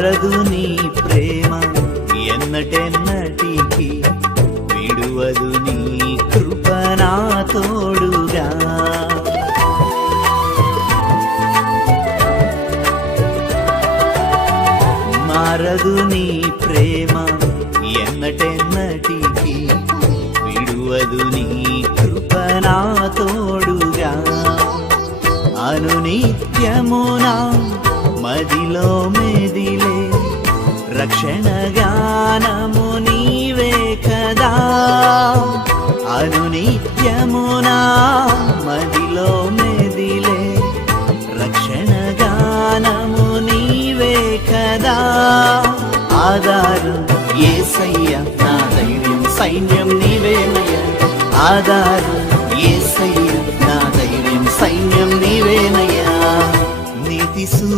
మారదు నీ ప్రేమ ఎన్నటెన్నటికి విడువదు నీ కృప నా తోడుగా. మారదు నీ ప్రేమ ఎన్నటెన్నటికి విడువదు నీ కృప నా తోడుగా. అనునిత్యమునా మదిలో మెదిలే రక్షణ గానము నీవే కదా. అనునిత్యమునా మదిలో మెదిలే రక్షణ గానము నీవే కదా. ఆధారం ఏసయ్య నా ధైర్యం సైన్యం నీవేనయ్య ఆధారం ఏసయ్య నా ధైర్యం సైన్యం నీవేనయ్యా నీతి సూ